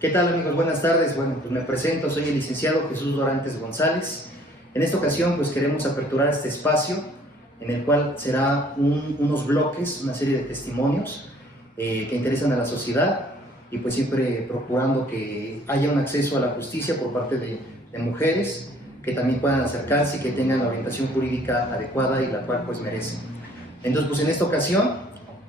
¿Qué tal, amigos? Buenas tardes. Bueno, pues me presento, soy el licenciado Jesús Dorantes González. En esta ocasión pues queremos aperturar este espacio en el cual será unos bloques, una serie de testimonios que interesan a la sociedad y pues siempre procurando que haya un acceso a la justicia por parte de mujeres que también puedan acercarse y que tengan la orientación jurídica adecuada y la cual pues merecen. Entonces pues en esta ocasión,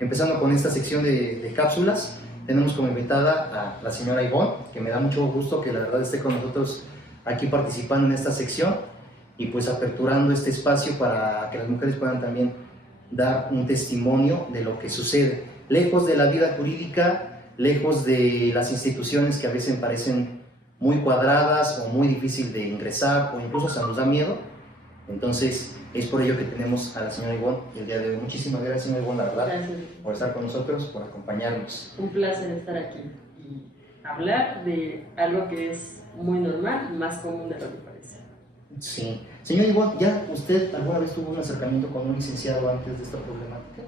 empezando con esta sección de cápsulas, tenemos como invitada a la señora Ivonne, que me da mucho gusto que la verdad esté con nosotros aquí participando en esta sección y pues aperturando este espacio para que las mujeres puedan también dar un testimonio de lo que sucede, lejos de la vida jurídica, lejos de las instituciones que a veces parecen muy cuadradas o muy difícil de ingresar o incluso se nos da miedo. Entonces es por ello que tenemos a la señora Ivonne el día de hoy. Muchísimas gracias, señora Ivonne, la verdad, gracias por estar con nosotros, por acompañarnos. Un placer estar aquí y hablar de algo que es muy normal, más común de lo que parece. Sí. Señor Ivonne, ¿ya usted alguna vez tuvo un acercamiento con un licenciado antes de esta problemática?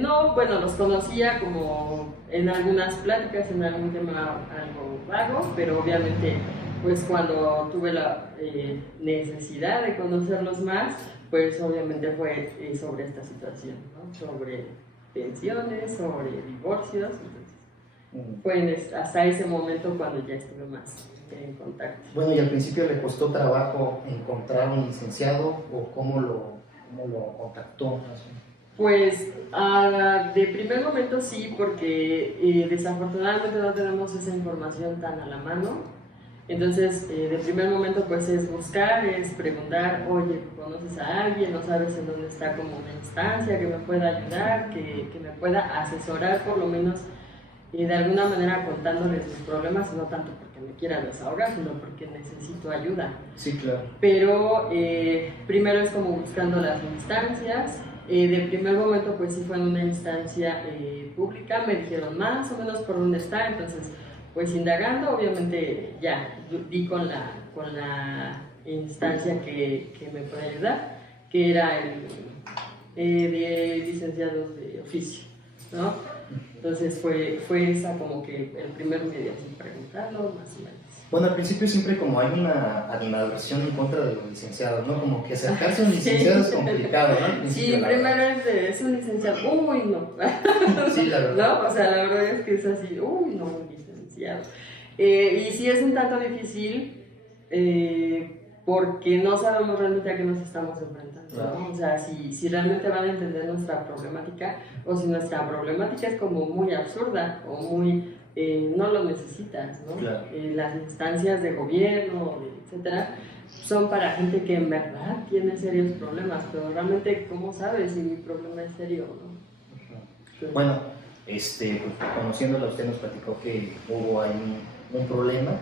No, bueno, los conocía como en algunas pláticas, en algún tema algo vago, pero obviamente pues cuando tuve la necesidad de conocerlos más, pues obviamente fue sobre esta situación, ¿no? Sobre pensiones, sobre divorcios, entonces fue hasta ese momento cuando ya estuve más en contacto. Bueno, ¿y al principio le costó trabajo encontrar un licenciado o cómo lo contactó? Pues de primer momento sí, porque desafortunadamente no tenemos esa información tan a la mano. Entonces, de primer momento pues es buscar, es preguntar, oye, ¿conoces a alguien? ¿No sabes en dónde está como una instancia que me pueda ayudar, que me pueda asesorar por lo menos de alguna manera contándoles mis problemas, no tanto porque me quiera desahogar, sino porque necesito ayuda? Sí, claro. Pero primero es como buscando las instancias. De primer momento pues sí fue en una instancia pública, me dijeron más o menos por dónde está, entonces pues indagando obviamente ya di con la instancia que me puede ayudar, que era el de licenciados de oficio, ¿no? Entonces fue esa como que el primer medio así preguntando más o menos. Bueno, al principio siempre como hay una animadversión en contra de los licenciados, ¿no? Como que acercarse a un licenciado es complicado, ¿no? Sí, primero es un licenciado, uy, no. Sí, la verdad. ¿No? O sea, la verdad es que es así, uy, no, un licenciado. Y sí es un tanto difícil porque no sabemos realmente a qué nos estamos enfrentando, ¿no? O sea, si realmente van a entender nuestra problemática o si nuestra problemática es como muy absurda o muy... no lo necesitas, ¿no? Claro. Las instancias de gobierno, etcétera, son para gente que en verdad tiene serios problemas, pero realmente, ¿cómo sabes si mi problema es serio o no? Entonces, bueno, pues, conociéndola, usted nos platicó que hubo ahí un problema,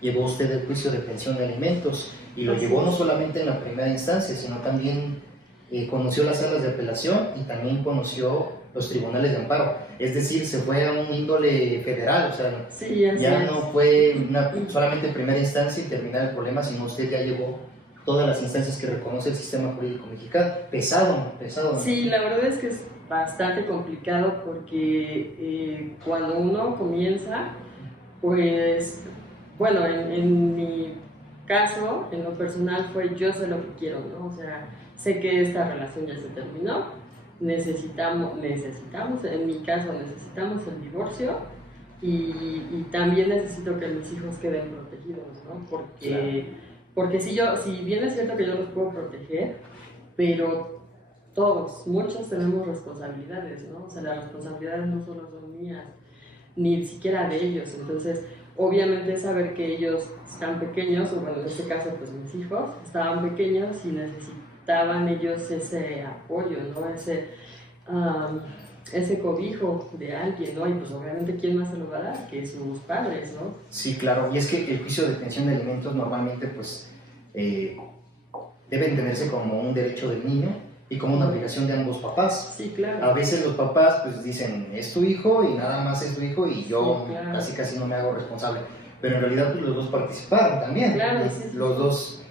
llevó usted el juicio de pensión de alimentos y lo llevó no solamente en la primera instancia, sino también conoció las salas de apelación y también conoció los tribunales de amparo, es decir, se fue a un índole federal, o sea, sí, ya no fue solamente primera instancia y terminar el problema, sino usted ya llevó todas las instancias que reconoce el sistema jurídico mexicano. Pesado. Sí, la verdad es que es bastante complicado porque cuando uno comienza, pues, bueno, en mi caso, en lo personal, fue yo sé lo que quiero, ¿no? O sea, sé que esta relación ya se terminó, necesitamos, en mi caso necesitamos el divorcio y también necesito que mis hijos queden protegidos, ¿no? Porque si bien es cierto que yo los puedo proteger, pero muchos tenemos responsabilidades, ¿no? O sea, las responsabilidades no solo son mías, ni siquiera de ellos, entonces obviamente saber que ellos están pequeños, o bueno, en este caso pues mis hijos estaban pequeños y necesitaban ellos ese apoyo, ¿no? Ese cobijo de alguien, ¿no? Y pues obviamente ¿quién más se lo va a dar? Que sus padres, ¿no? Sí, claro, y es que el juicio de pensión de alimentos normalmente pues debe entenderse como un derecho del niño y como una obligación de ambos papás. Sí, claro. A veces los papás pues dicen, es tu hijo y nada más es tu hijo y yo sí, claro. casi no me hago responsable, pero en realidad pues, los dos participaron también, claro, los dos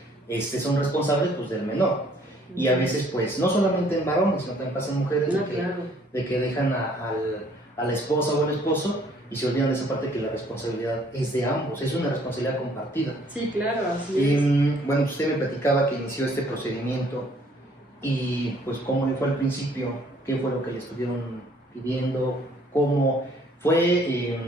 son responsables pues del menor. Y a veces, pues, no solamente en varones, sino también pasa en mujeres, no, de que dejan a la esposa o al esposo y se olvidan de esa parte que la responsabilidad es de ambos, es una responsabilidad compartida. Sí, claro, así es. Bueno, usted me platicaba que inició este procedimiento y pues cómo le fue al principio, qué fue lo que le estuvieron pidiendo, cómo fue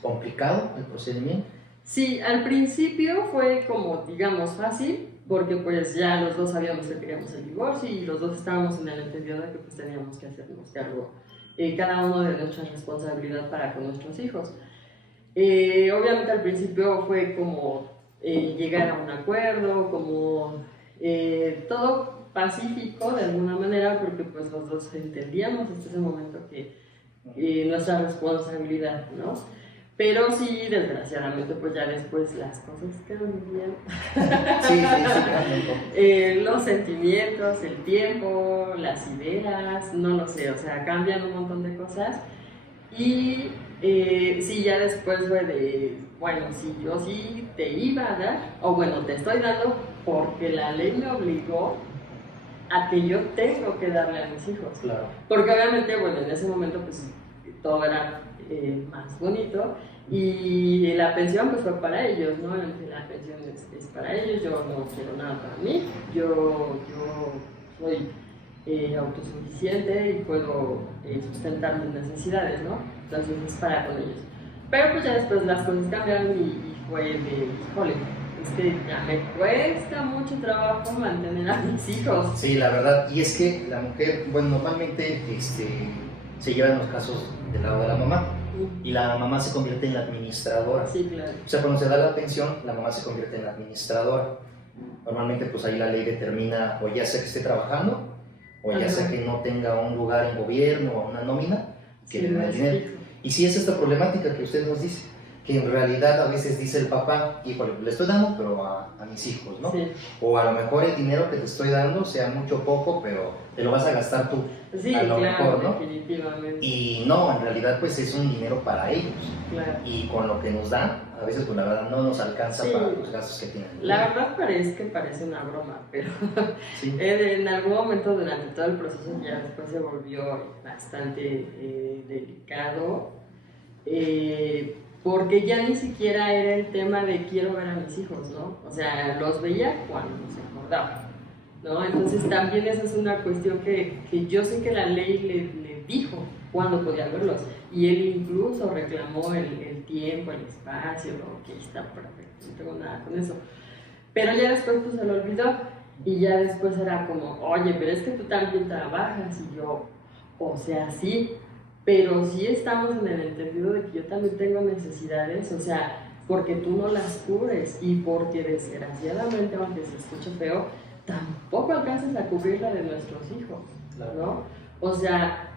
complicado el procedimiento. Sí, al principio fue como, digamos, fácil, porque pues ya los dos sabíamos que queríamos el divorcio y los dos estábamos en el entendido de que pues teníamos que hacernos cargo cada uno de nuestra responsabilidad para con nuestros hijos. Obviamente al principio fue como llegar a un acuerdo, como todo pacífico de alguna manera, porque pues los dos entendíamos hasta ese momento que nuestra responsabilidad, ¿no? Pero sí, desgraciadamente, pues ya después las cosas cambian. Sí, cambian un poco. Los sentimientos, el tiempo, las ideas, no lo sé, o sea, cambian un montón de cosas. Y sí, ya después fue de, bueno, sí, yo sí te iba a dar, o bueno, te estoy dando porque la ley me obligó a que yo tengo que darle a mis hijos. Claro. Porque obviamente, bueno, en ese momento pues todo era más bonito y la pensión pues fue para ellos, ¿no? La pensión es para ellos, yo no quiero nada para mí, yo soy autosuficiente y puedo sustentar mis necesidades, ¿no? Entonces es para con ellos. Pero pues ya después las cosas cambiaron y fue de, híjole, es que ya me cuesta mucho trabajo mantener a mis hijos. Sí, la verdad, y es que la mujer, bueno, normalmente se llevan los casos del lado de la mamá y la mamá se convierte en la administradora. Sí, claro. O sea, cuando se da la pensión, la mamá se convierte en la administradora. Normalmente, pues ahí la ley determina, o ya sea que esté trabajando, o ya sea que no tenga un lugar en gobierno o una nómina, que le den el dinero. Y sí es esta problemática que usted nos dice, que en realidad a veces dice el papá, híjole, le estoy dando, pero a mis hijos, ¿no? Sí. O a lo mejor el dinero que te estoy dando, sea mucho o poco, pero te lo vas a gastar tú. Sí, a lo claro, mejor, ¿no? definitivamente. Y no, en realidad pues es un dinero para ellos. Claro. Y con lo que nos dan, a veces pues la verdad no nos alcanza para los gastos que tienen. La verdad parece una broma, pero sí. En algún momento durante todo el proceso ya después se volvió bastante delicado, porque ya ni siquiera era el tema de quiero ver a mis hijos, ¿no? O sea, los veía cuando se acordaba, ¿no? Entonces también esa es una cuestión que yo sé que la ley le dijo cuándo podía verlos, y él incluso reclamó el tiempo, el espacio, ok, está perfecto, no tengo nada con eso. Pero ya después pues se lo olvidó, y ya después era como, oye, pero es que tú también trabajas, y yo, o sea, sí, pero sí estamos en el entendido de que yo también tengo necesidades, o sea, porque tú no las cubres, y porque desgraciadamente, aunque se escuche feo, tampoco alcanzas a cubrir la de nuestros hijos, ¿no? O sea,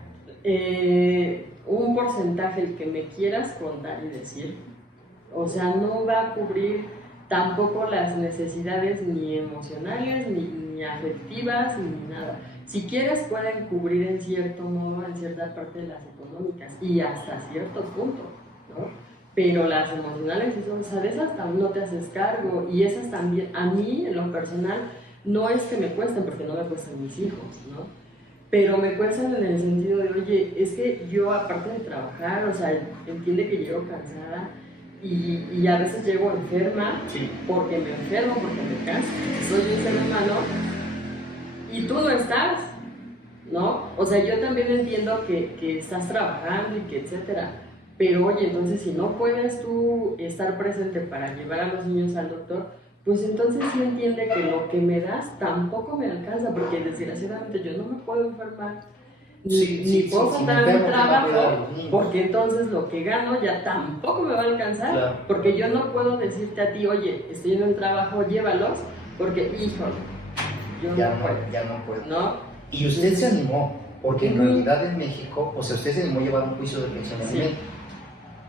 un porcentaje el que me quieras contar y decir, o sea, no va a cubrir tampoco las necesidades ni emocionales, ni afectivas, ni nada. Si quieres pueden cubrir en cierto modo, en cierta parte de las económicas y hasta cierto punto, ¿no? Pero las emocionales, o sea, de esas también no te haces cargo, y esas también, a mí en lo personal, no es que me cuesten, porque no me cuestan mis hijos, ¿no? Pero me cuestan en el sentido de, oye, es que yo aparte de trabajar, o sea, entiende que llego cansada y a veces llego enferma, sí. Porque me enfermo, porque me canso, soy un ser humano y tú no estás, ¿no? O sea, yo también entiendo que estás trabajando y que etcétera, pero oye, entonces si no puedes tú estar presente para llevar a los niños al doctor, pues entonces sí entiende que lo que me das tampoco me alcanza, porque desgraciadamente yo no me puedo enfermar, ni puedo faltar a mi trabajo, porque entonces lo que gano ya tampoco me va a alcanzar, claro. Porque yo no puedo decirte a ti, oye, estoy en un trabajo, llévalos, porque híjole, yo ya no puedo. Ya no puedo. ¿No? Y usted se animó, porque en realidad en México, o sea, usted se animó a llevar un juicio de pensionamiento,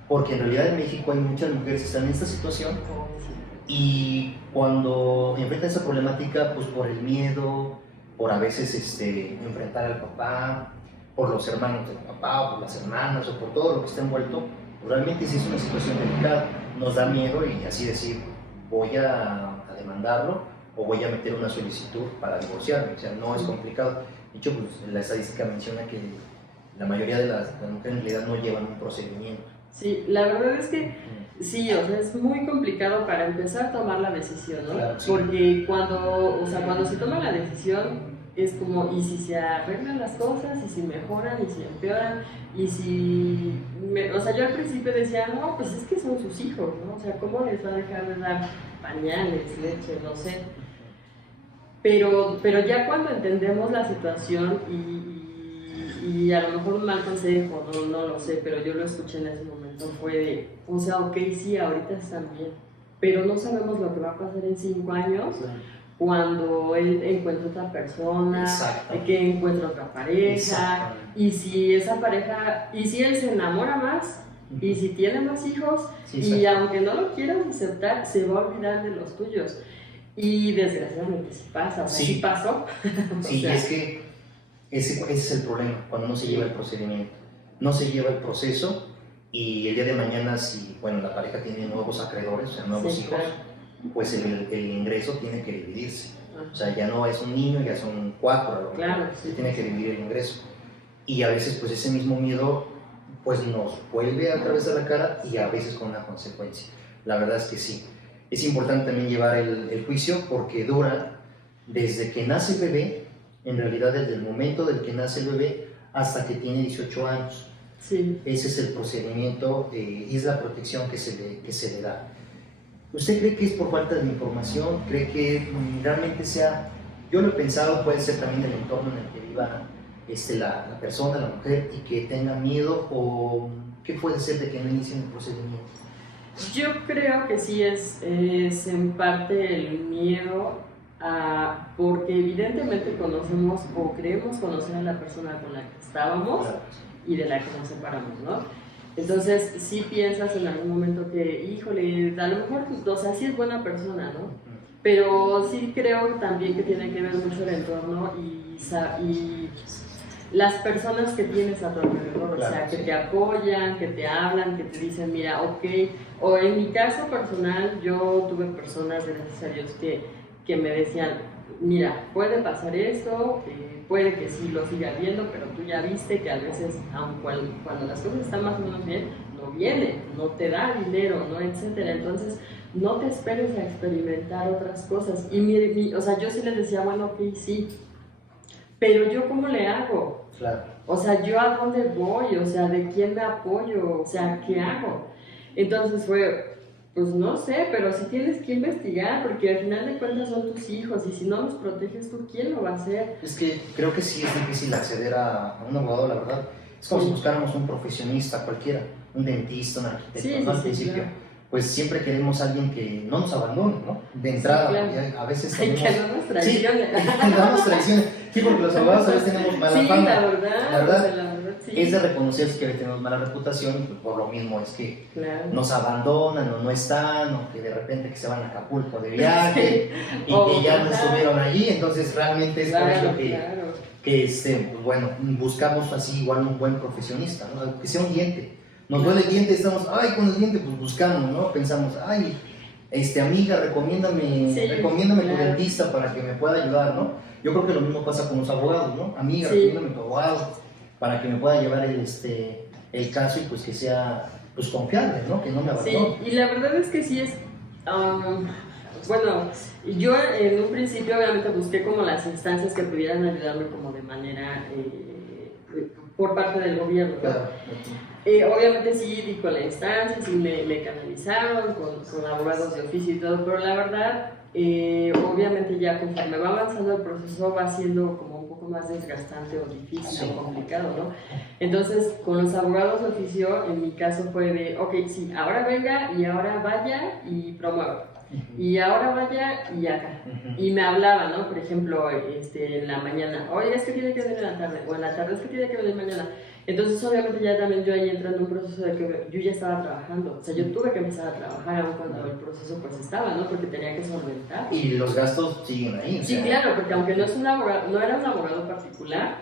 porque en realidad en México hay muchas mujeres que están en esta situación. Y cuando enfrentan esa problemática, pues por el miedo, por a veces enfrentar al papá, por los hermanos del papá, o por las hermanas, o por todo lo que está envuelto, pues realmente sí es una situación delicada. Nos da miedo y así decir, voy a demandarlo o voy a meter una solicitud para divorciarme. O sea, no es complicado. De hecho, pues la estadística menciona que la mayoría de las mujeres en realidad no llevan un procedimiento. Sí, la verdad es que sí, o sea, es muy complicado para empezar a tomar la decisión, ¿no? Claro, sí. Porque cuando se toma la decisión es como, ¿y si se arreglan las cosas? ¿Y si mejoran? ¿Y si empeoran? Y si, o sea, yo al principio decía, no, pues es que son sus hijos, ¿no? O sea, ¿cómo les va a dejar de dar pañales, leche, no sé? Pero ya cuando entendemos la situación y a lo mejor un mal consejo, no lo sé, pero yo lo escuché en ese momento, fue de, o sea, ok, sí, ahorita están bien, pero no sabemos lo que va a pasar en 5 años cuando él encuentra otra persona, que encuentra otra pareja, y si esa pareja, y si él se enamora más, y si tiene más hijos, y aunque no lo quieras aceptar, se va a olvidar de los tuyos. Y desgraciadamente sí pasa, o sea, sí pasó. Sí, o sea, es que ese es el problema, cuando no se lleva el procedimiento. No se lleva el proceso y el día de mañana, si bueno, la pareja tiene nuevos acreedores, o sea, nuevos hijos, claro, pues el ingreso tiene que dividirse. O sea, ya no es un niño, ya son 4, claro, se tiene que dividir el ingreso. Y a veces, pues ese mismo miedo pues nos vuelve a través de la cara y a veces con una consecuencia. La verdad es que sí. Es importante también llevar el juicio porque dura desde que nace el bebé, en realidad desde el momento del que nace el bebé hasta que tiene 18 años. Sí. Ese es el procedimiento y es la protección que se le da. ¿Usted cree que es por falta de información? ¿Cree que realmente sea? Yo lo he pensado, puede ser también el entorno en el que viva la persona, la mujer, y que tenga miedo, o ¿qué puede ser de que no inicien el procedimiento? Yo creo que sí es en parte el miedo porque evidentemente conocemos o creemos conocer a la persona con la que estábamos y de la que nos separamos, ¿no? Entonces sí piensas en algún momento que, híjole, a lo mejor, o sea, sí es buena persona, ¿no? Pero sí creo también que tiene que ver mucho el entorno y las personas que tienes a tu alrededor, claro, o sea, que te apoyan, que te hablan, que te dicen, mira, ok, o en mi caso personal, yo tuve personas, gracias a Dios, que me decían, mira, puede pasar esto, puede que sí lo siga viendo, pero tú ya viste que a veces, aun cuando las cosas están más o menos bien, no viene, no te da dinero, ¿no? Etcétera. Entonces, no te esperes a experimentar otras cosas. Y o sea, yo sí les decía, bueno, ok, sí, pero yo ¿cómo le hago? Claro. O sea, ¿yo a dónde voy? O sea, ¿de quién me apoyo? O sea, ¿qué hago? Entonces fue, pues no sé, pero sí tienes que investigar, porque al final de cuentas son tus hijos, y si no los proteges tú, ¿quién lo va a hacer? Es que creo que sí es difícil acceder a un abogado, la verdad. Es como si buscáramos un profesionista cualquiera, un dentista, un arquitecto, ¿no? Al principio. Claro. Pues siempre queremos a alguien que no nos abandone, ¿no? De entrada, claro, a veces tenemos... que no nos traicione. Sí, que no nos traicione. Sí, porque los abogados a veces tenemos mala fama. La verdad sí. Es de reconocerse que tenemos mala reputación, y pues por lo mismo es que nos abandonan o no están, o que de repente que se van a Acapulco de viaje y que ya no estuvieron allí, entonces realmente es por eso que pues bueno, buscamos así igual un buen profesionista, ¿no? Que sea un diente. Nos duele el diente, estamos, ay, con el diente, pues buscamos, ¿no? Pensamos, ay, amiga, recomiéndame tu dentista para que me pueda ayudar, ¿no? Yo creo que lo mismo pasa con los abogados, ¿no? Amiga, recomiéndame tu abogado para que me pueda llevar el caso y pues que sea, pues confiable, ¿no? Que no me abandone. Sí, y la verdad es que sí es, bueno, yo en un principio obviamente busqué como las instancias que pudieran ayudarme como de manera, por parte del gobierno, ¿no? Claro. Obviamente sí di con la instancia, sí me canalizaron con abogados de oficio y todo, pero la verdad, obviamente ya conforme va avanzando el proceso va siendo como un poco más desgastante o difícil o complicado, ¿no? Entonces, con los abogados de oficio, en mi caso fue de, ok, sí, ahora venga y ahora vaya y promueva. Y ahora vaya y acá. Y me hablaban, ¿no? Por ejemplo, en la mañana, oye, es que tiene que venir en la tarde, o en la tarde es que tiene que venir mañana. Entonces, obviamente, ya también yo ahí entrando en un proceso de que yo ya estaba trabajando. O sea, yo tuve que empezar a trabajar aún cuando el proceso pues estaba, ¿no? Porque tenía que solventar. Y los gastos siguen ahí. Sí, claro, porque aunque no era un abogado particular,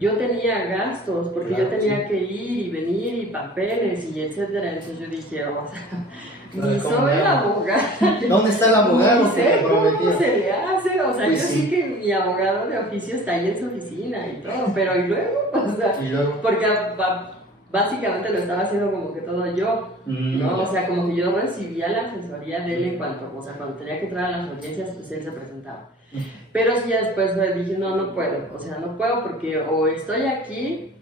yo tenía gastos, porque yo tenía que ir y venir y papeles y etcétera. Entonces yo dije, o sea, ni soy abogada. ¿Dónde está el abogado? No sé cómo se le hace. O sea, pues yo sí que mi abogado de oficio está ahí en su oficina y todo, pero ¿y luego? O sea, porque básicamente lo estaba haciendo como que todo yo, ¿no? O sea, como que yo recibía la asesoría de él en cuanto, o sea, cuando tenía que entrar a las audiencias, pues él se presentaba. Pero sí, ya después dije, no, no puedo, o sea, no puedo porque o estoy aquí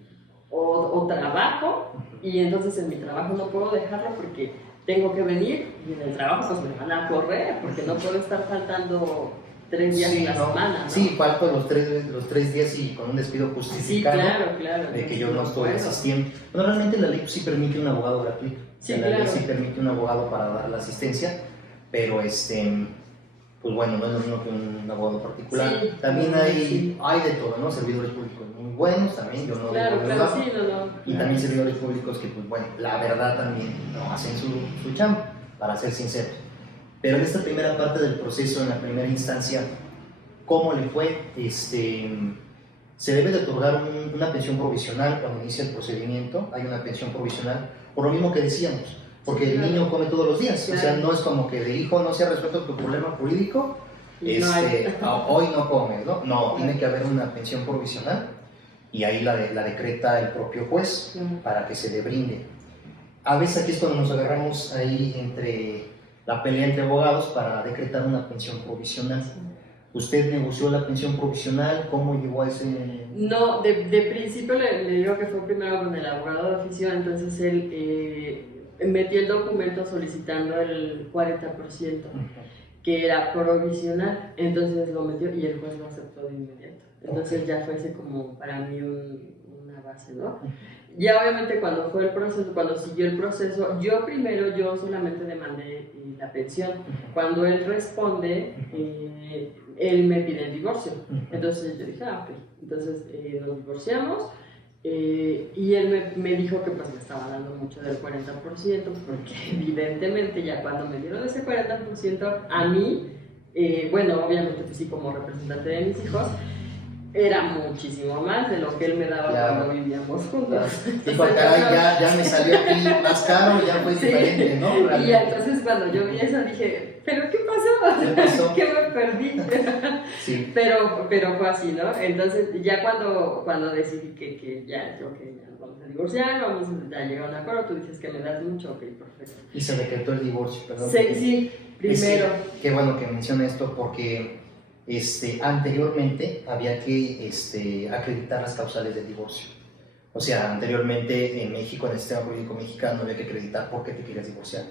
o trabajo, y entonces en mi trabajo no puedo dejarlo porque tengo que venir, y en el trabajo pues me van a correr, porque no puedo estar faltando 3 días en la semana, ¿no? Sí, falto los tres días y con un despido justificado, sí, claro, de que yo no estoy asistiendo. Bueno, realmente la ley sí permite un abogado gratuito, sí, la ley sí permite un abogado para dar la asistencia, pero pues bueno, no es lo mismo que un abogado particular. Sí, también hay de todo, ¿no? Servidores públicos muy buenos también, yo no claro, sí, y también servidores públicos que, pues bueno, la verdad también no hacen su chamba, para ser sinceros. Pero en esta primera parte del proceso, en la primera instancia, ¿cómo le fue? Se debe de otorgar una pensión provisional cuando inicia el procedimiento, hay una pensión provisional, por lo mismo que decíamos, porque el niño come todos los días, o sea, no es como que de hijo no se ha resuelto tu problema jurídico, hoy no comes, ¿no? No, tiene que haber una pensión provisional y ahí la decreta el propio juez para que se le brinde. A veces aquí es cuando nos agarramos ahí entre la pelea entre abogados para decretar una pensión provisional. ¿Usted negoció la pensión provisional? ¿Cómo llegó a ese...? No, de principio le digo que fue primero con el abogado de oficio, entonces él metió el documento solicitando el 40%, que era provisional, entonces lo metió y el juez lo aceptó de inmediato. Entonces ya fuese como para mí una base, ¿no? Ya obviamente cuando fue el proceso, cuando siguió el proceso, yo solamente demandé la pensión. Cuando él responde, él me pide el divorcio. Entonces yo dije, ok. Entonces nos divorciamos y él me dijo que pues me estaba dando mucho del 40%, porque evidentemente ya cuando me dieron ese 40% a mí, bueno, obviamente pues sí, como representante de mis hijos, era muchísimo más de lo que él me daba cuando vivíamos juntos. Dijo, caray, ya me salió aquí más caro, ya fue diferente, ¿no? Realmente. Y entonces cuando yo vi eso dije, ¿pero qué pasó? ¿Qué me perdí? Sí. Pero fue así, ¿no? Entonces ya cuando decidí que ya vamos a divorciar, ya llegar a un acuerdo, tú dices que me das mucho, ok, perfecto. Y se decretó el divorcio, perdón. Sí, primero. Qué bueno que menciona esto porque... anteriormente había que acreditar las causales del divorcio. O sea, anteriormente en México, en el sistema jurídico mexicano, había que acreditar por qué te querías divorciar.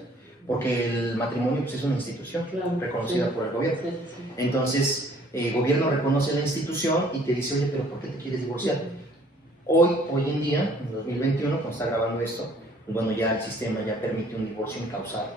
Porque el matrimonio pues, es una institución reconocida por el gobierno. Sí. Entonces, el gobierno reconoce la institución y te dice, oye, pero ¿por qué te quieres divorciar? Hoy en día, en 2021, cuando está grabando esto, pues bueno, ya el sistema ya permite un divorcio incausado.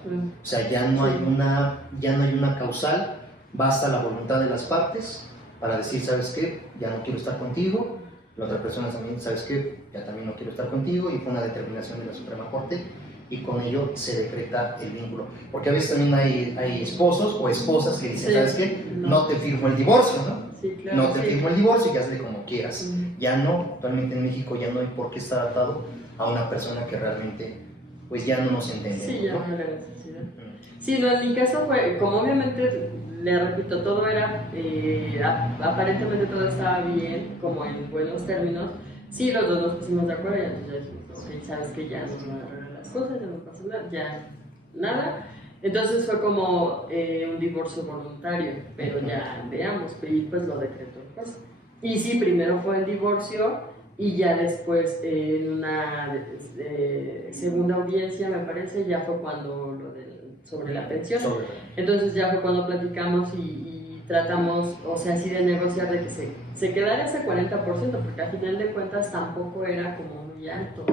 O sea, ya no hay una causal. Basta la voluntad de las partes para decir, ¿sabes qué? Ya no quiero estar contigo. La otra persona también, ¿sabes qué? Ya también no quiero estar contigo. Y fue una determinación de la Suprema Corte y con ello se decreta el vínculo. Porque a veces también hay esposos o esposas que dicen, ¿sabes qué? No te firmo el divorcio, ¿no? Sí, claro, no te firmo el divorcio y hazle como quieras. Ya no, actualmente en México ya no hay por qué estar atado a una persona que realmente pues ya no nos entiende. Sí, ya no hay necesidad. Sí, no, en mi caso fue, como obviamente... Le repito, todo era, aparentemente todo estaba bien, como en buenos términos. Sí, los dos nos pusimos de acuerdo y entonces ya dijimos, ok, sabes que ya no van a arreglar las cosas, ya no pasa nada, ya nada. Entonces fue como un divorcio voluntario, pero ya veamos, y pues lo decretó el juez. Y sí, primero fue el divorcio y ya después en una segunda audiencia, me parece, ya fue cuando lo sobre la pensión. Entonces ya fue cuando platicamos y tratamos, o sea, así de negociar de que se quedara ese 40%, porque al final de cuentas tampoco era como muy alto.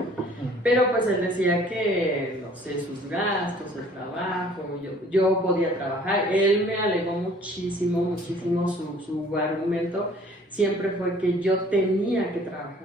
Pero pues él decía que, no sé, sus gastos, el trabajo, yo podía trabajar. Él me alegó muchísimo su argumento. Siempre fue que yo tenía que trabajar,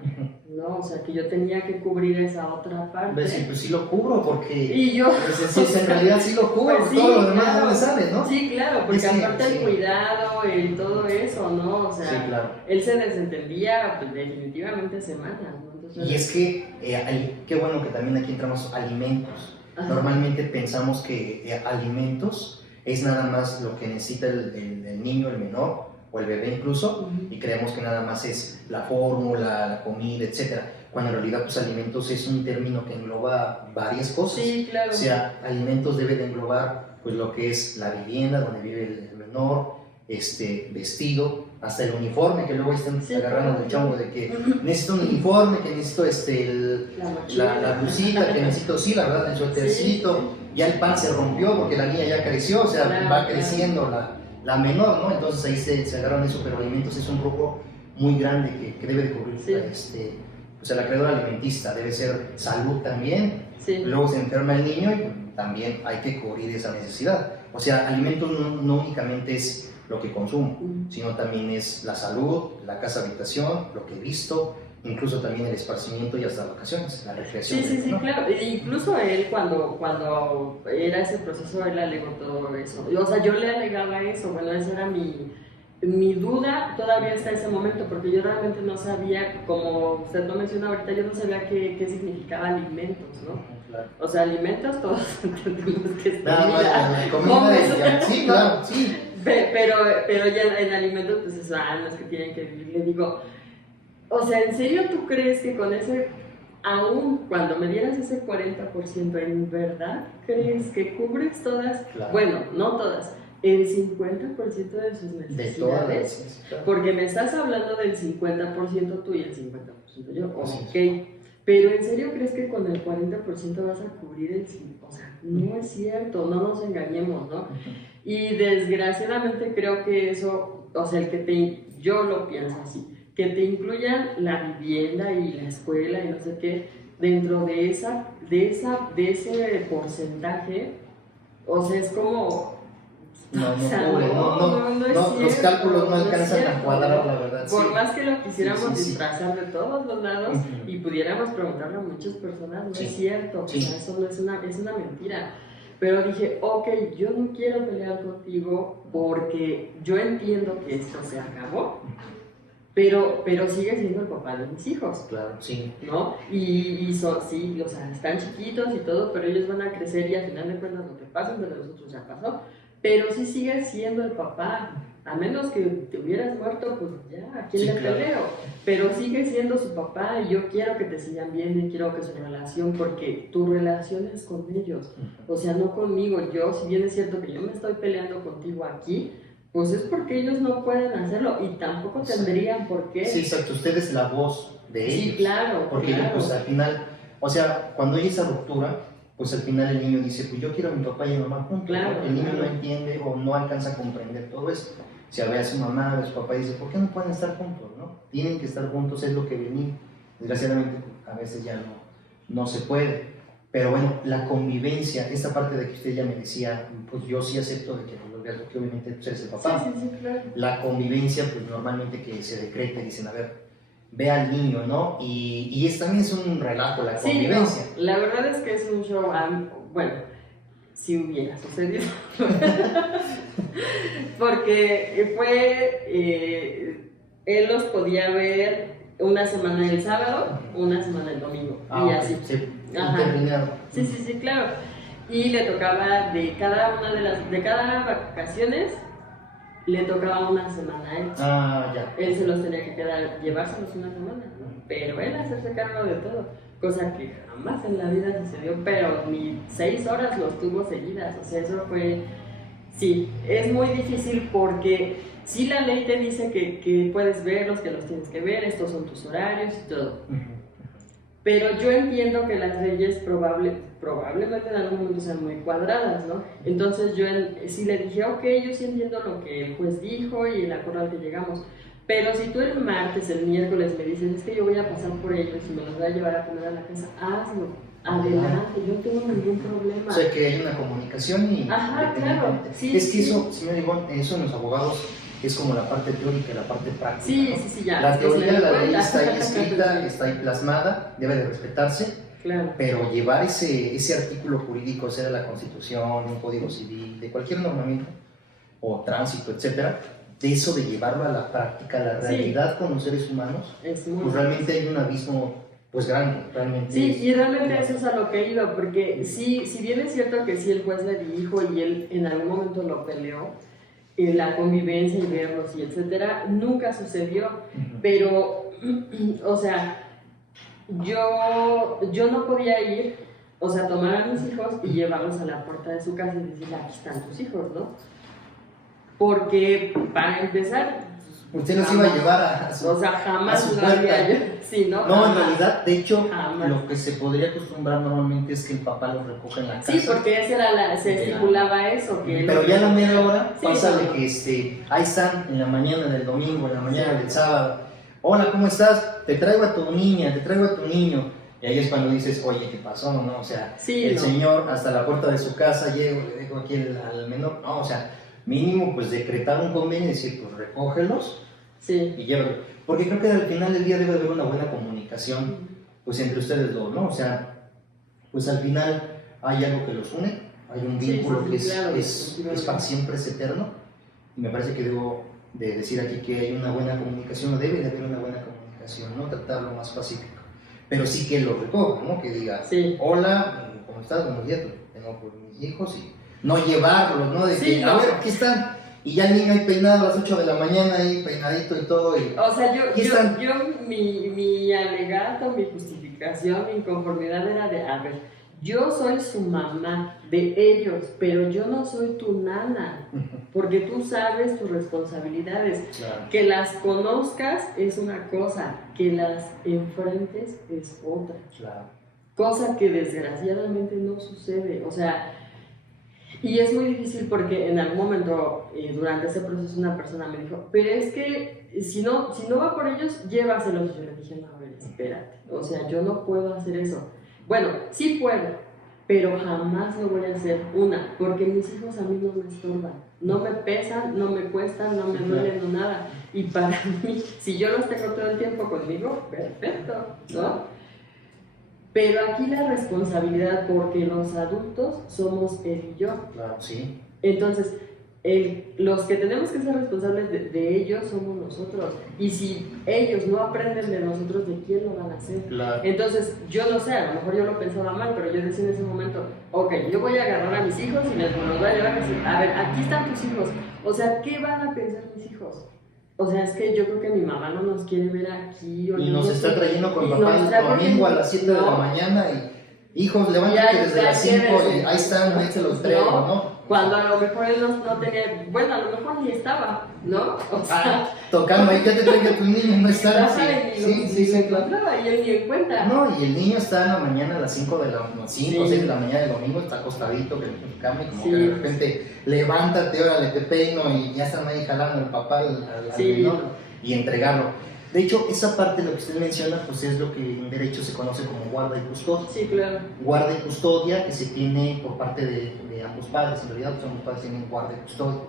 ¿no? O sea, que yo tenía que cubrir esa otra parte. Pues sí lo cubro, porque... Y yo... Pues, en realidad sí lo cubro, pues sí, todo lo demás claro, no le sale, ¿no? Sí, claro, porque sí, aparte el cuidado, todo eso, ¿no? O sea, sí, claro. Él se desentendía pues, definitivamente semanas, ¿no? Entonces, y es que, qué bueno que también aquí entramos alimentos. Ajá. Normalmente pensamos que alimentos es nada más lo que necesita el niño, el menor, o el bebé incluso, y creemos que nada más es la fórmula, la comida, etc. cuando en realidad pues alimentos es un término que engloba varias cosas. Sí, claro. O sea, alimentos debe de englobar pues lo que es la vivienda donde vive el menor, vestido, hasta el uniforme, que luego están agarrando del chongo de que necesito un uniforme, que necesito la blusita, que necesito, sí, la verdad, el suétercito, ya el pan se rompió porque la niña ya creció, o sea, va creciendo la menor, ¿no? Entonces ahí se agarran eso, pero alimentos es un rubro muy grande que debe de cubrir pues el acreedor alimentista, debe ser salud también, luego se enferma el niño y también hay que cubrir esa necesidad. O sea, alimentos no únicamente es lo que consumo, sino también es la salud, la casa habitación, lo que he visto, incluso también el esparcimiento y hasta vacaciones, la recreación. Sí, claro. Incluso él cuando era ese proceso, él alegó todo eso. O sea, yo le alegaba eso, bueno, esa era mi duda todavía hasta ese momento, porque yo realmente no sabía, como usted lo menciona ahorita, yo no sabía qué significaba alimentos, ¿no? Claro. O sea, alimentos todos entendemos que es comida. Sí, claro, sí. Pero ya en alimentos, pues eso, los que tienen que vivir. Le digo, o sea, ¿en serio tú crees que con ese, aún cuando me dieras ese 40%, en verdad crees que cubres todas? Claro. Bueno, no todas, el 50% de sus necesidades. De todas, claro. Porque me estás hablando del 50% tú y el 50% yo. Ok. Pero ¿en serio crees que con el 40% vas a cubrir el 50%? O sea, no es cierto, no nos engañemos, ¿no? Y desgraciadamente creo que eso, o sea, yo lo pienso así, que te incluyan la vivienda y la escuela y no sé qué, dentro de ese porcentaje, o sea, es como... No los cálculos no alcanzan a cuadrar, la verdad. Por más que lo quisiéramos disfrazar de todos los lados y pudiéramos preguntarle a muchas personas, no es cierto, o sea, eso no es una mentira. Pero dije, ok, yo no quiero pelear contigo porque yo entiendo que esto se acabó, pero sigue siendo el papá de mis hijos. Claro, sí. ¿No? Y sí, o sea, están chiquitos y todo, pero ellos van a crecer y al final de cuentas lo que pasa entre nosotros ya pasó. Pero sí sigue siendo el papá, a menos que te hubieras muerto, pues ya, ¿a quién le peleo? Pero sigue siendo su papá y yo quiero que te sigan viendo y quiero que su relación, porque tu relación es con ellos, o sea, no conmigo. Yo, si bien es cierto que yo me estoy peleando contigo aquí, pues es porque ellos no pueden hacerlo y tampoco tendrían por qué. Sí, exacto, usted es la voz de ellos. Sí, claro. Porque pues al final, o sea, cuando hay esa ruptura, pues al final el niño dice, pues yo quiero a mi papá y a mi mamá juntos. Claro, el niño no entiende o no alcanza a comprender todo eso. Si ve a su mamá, a su papá y dice, ¿por qué no pueden estar juntos? ¿No? Tienen que estar juntos, es lo que venía. Desgraciadamente a veces ya no se puede. Pero bueno, la convivencia, esta parte de que usted ya me decía, pues yo sí acepto de que porque obviamente tú eres el papá. Sí, claro. La convivencia, pues normalmente que se decrete, dicen, a ver, ve al niño, ¿no? Y también es un relajo la convivencia. No, la verdad es que es un show, bueno, si hubiera sucedido. Porque él los podía ver una semana el sábado, una semana el domingo, y así. Sí, claro. Y le tocaba de cada vacaciones, le tocaba una semana a él. Ya. Él se los tenía que quedar, llevárselos una semana, ¿no? Pero él hacerse cargo de todo, cosa que jamás en la vida sucedió, pero ni 6 horas los tuvo seguidas. O sea, eso fue... Sí, es muy difícil porque sí la ley te dice que puedes verlos, que los tienes que ver, estos son tus horarios y todo. Pero yo entiendo que las leyes probablemente en algún momento sean muy cuadradas, ¿no? Entonces yo sí le dije, ok, yo sí entiendo lo que el juez dijo y el acuerdo al que llegamos, pero si tú el martes, el miércoles me dices, es que yo voy a pasar por ellos y me los voy a llevar a comer a la casa, hazlo, adelante, yo no tengo ningún problema. O sea, que hay una comunicación y... Claro. Sí, es que eso, señor Ivonne, eso en los abogados es como la parte teórica y la parte práctica. Sí, ya. La teoría de la ley está ahí escrita, está ahí plasmada, debe de respetarse, claro. Pero llevar ese artículo jurídico, sea de la Constitución, un Código Civil, de cualquier normamiento, o tránsito, etcétera, de eso de llevarlo a la práctica, a la realidad con los seres humanos, pues realmente hay un abismo pues grande, realmente. Sí, y realmente eso es a lo que iba, porque sí, si bien es cierto que sí el juez le dijo y él en algún momento lo peleó, la convivencia y verlos y etcétera, nunca sucedió, pero, o sea, yo no podía ir, o sea, tomar a mis hijos y llevarlos a la puerta de su casa y decirle, aquí están tus hijos, ¿no? Porque, para empezar, Usted los iba a llevar a su, o sea, jamás a su lo haría puerta. yo. Sí, ¿no? No, Jamás. en realidad, de hecho, Jamás. lo que se podría acostumbrar normalmente es que el papá los recoge en la casa. Sí, porque esa era se estipulaba eso. Que pero ya a la media hora sí, pasa no. de que ahí están en la mañana del domingo, en la mañana del sábado. Hola, ¿cómo estás? Te traigo a tu niña, te traigo a tu niño. Y ahí es cuando dices, oye, ¿qué pasó? ¿No? O sea, Sí, el no. señor hasta la puerta de su casa llego, le dejo aquí al menor. No, o sea, mínimo pues decretar un convenio y decir, pues recógelos Sí. y llévalos. Porque creo que al final del día debe haber una buena comunicación pues entre ustedes dos, ¿no? O sea, pues al final hay algo que los une, hay un vínculo que claro, es para siempre, es eterno. Y me parece que debo de decir aquí que hay una buena comunicación, o debe de haber una buena comunicación, ¿no? Tratarlo más pacífico. Pero sí que lo recoja, ¿no? Que diga, Sí. hola, ¿cómo estás? Buenos días, tengo por mis hijos y no llevarlos, ¿no? De Sí, que, no. a ver, aquí están. Y ya el niño ahí peinado a las 8 de la mañana, ahí peinadito y todo. Y O sea, aquí están. mi alegato, mi justificación, mi inconformidad era de, a ver, yo soy su mamá de ellos, pero yo no soy tu nana, porque tú sabes tus responsabilidades. Claro. Que las conozcas es una cosa, que las enfrentes es otra. Claro. Cosa que desgraciadamente no sucede, o sea, y es muy difícil porque en algún momento durante ese proceso una persona me dijo, pero es que si no va por ellos, llévaselos. Y yo le dije, no, a ver, espérate, o sea, yo no puedo hacer eso. Bueno, sí puedo, pero jamás lo voy a hacer, porque mis hijos a mí no me estorban, no me pesan, no me cuestan, no me duelen, no nada. Y para mí, si yo los tengo todo el tiempo conmigo, perfecto, ¿no? Pero aquí la responsabilidad, porque los adultos somos él y yo. Claro, sí. Entonces, los que tenemos que ser responsables de ellos somos nosotros. Y si ellos no aprenden de nosotros, ¿de quién lo van a hacer? Claro. Entonces, yo no sé, a lo mejor yo lo pensaba mal, pero yo decía en ese momento, ok, yo voy a agarrar a mis hijos y les los voy a llevar y decir, a ver, aquí están tus hijos. O sea, ¿qué van a pensar mis hijos? O sea, es que yo creo que mi mamá no nos quiere ver aquí. Y nos está trayendo con y papá nos el está domingo a las 7 de la no. mañana y hijos, levántate desde las 5 y ahí están, ahí se los traigo, ¿no? Cuando a lo mejor él no tenía, bueno, a lo mejor ni estaba, ¿no? O sea, tocando ahí, ya te traigo a tu niño, no están. Sí, claro. Y él ni en cuenta. No, y el niño está en la mañana a las 5 o 6 de la mañana del domingo, está acostadito, que en su cama, y como que de repente, levántate, órale, te peino, y ya están ahí jalando el papá al menor y entregarlo. De hecho, esa parte de lo que usted menciona, pues es lo que en derecho se conoce como guarda y custodia. Sí, claro. Guarda y custodia que se tiene por parte de ambos padres, en realidad pues, ambos padres tienen guarda y custodia.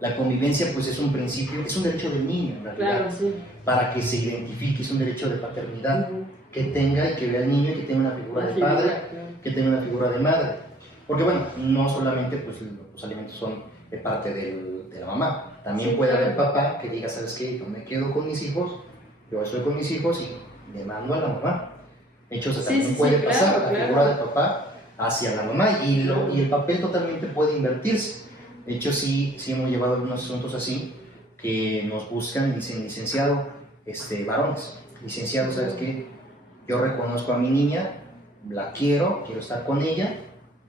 La convivencia pues es un principio, es un derecho del niño en realidad, claro, sí. para que se identifique, es un derecho de paternidad, que tenga y que vea al niño y que tenga una figura de padre, claro, que tenga una figura de madre. Porque bueno, no solamente pues, los alimentos son de parte de la mamá, también puede haber papá que diga, ¿sabes qué? Yo me quedo con mis hijos, yo estoy con mis hijos y me mando a la mamá. De hecho, también puede pasar la figura del papá hacia la mamá y el papel totalmente puede invertirse. De hecho, sí hemos llevado algunos asuntos así que nos buscan, dicen, licenciado, varones, licenciado, ¿sabes qué? Yo reconozco a mi niña, la quiero estar con ella,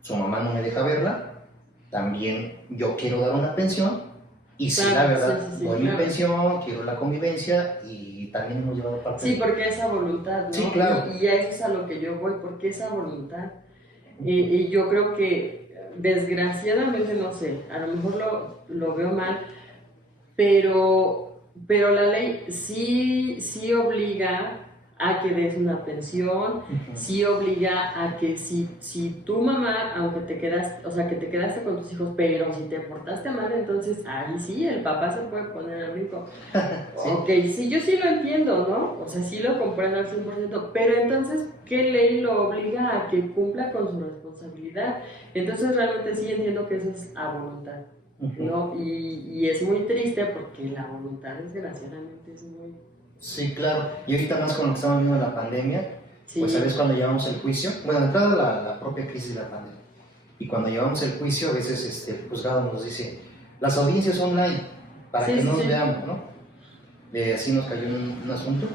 su mamá no me deja verla, también yo quiero dar una pensión, y sí, la verdad, doy mi pensión, quiero la convivencia, y también hemos llevado parte. Sí, porque esa voluntad, ¿no? Sí, claro. Y a eso es a lo que yo voy, porque esa voluntad. Y yo creo que, desgraciadamente, no sé, a lo mejor lo veo mal, pero la ley sí obliga a que des una pensión, sí obliga a que si tu mamá, aunque te quedaste, o sea, que te quedaste con tus hijos, pero si te portaste mal, entonces ahí sí, el papá se puede poner al brinco. ¿Sí? Ok, sí, yo sí lo entiendo, ¿no? O sea, sí lo comprendo al 100%, pero entonces, ¿qué ley lo obliga a que cumpla con su responsabilidad? Entonces, realmente sí entiendo que eso es a voluntad, ¿no? Y es muy triste porque la voluntad, desgraciadamente, es muy... Sí, claro. Y ahorita más con lo que estamos viendo la pandemia, pues sabes cuando llevamos el juicio, bueno, entrada la propia crisis de la pandemia, y cuando llevamos el juicio a veces el juzgado nos dice, las audiencias online, para que nos veamos, ¿no? Así nos cayó un asunto,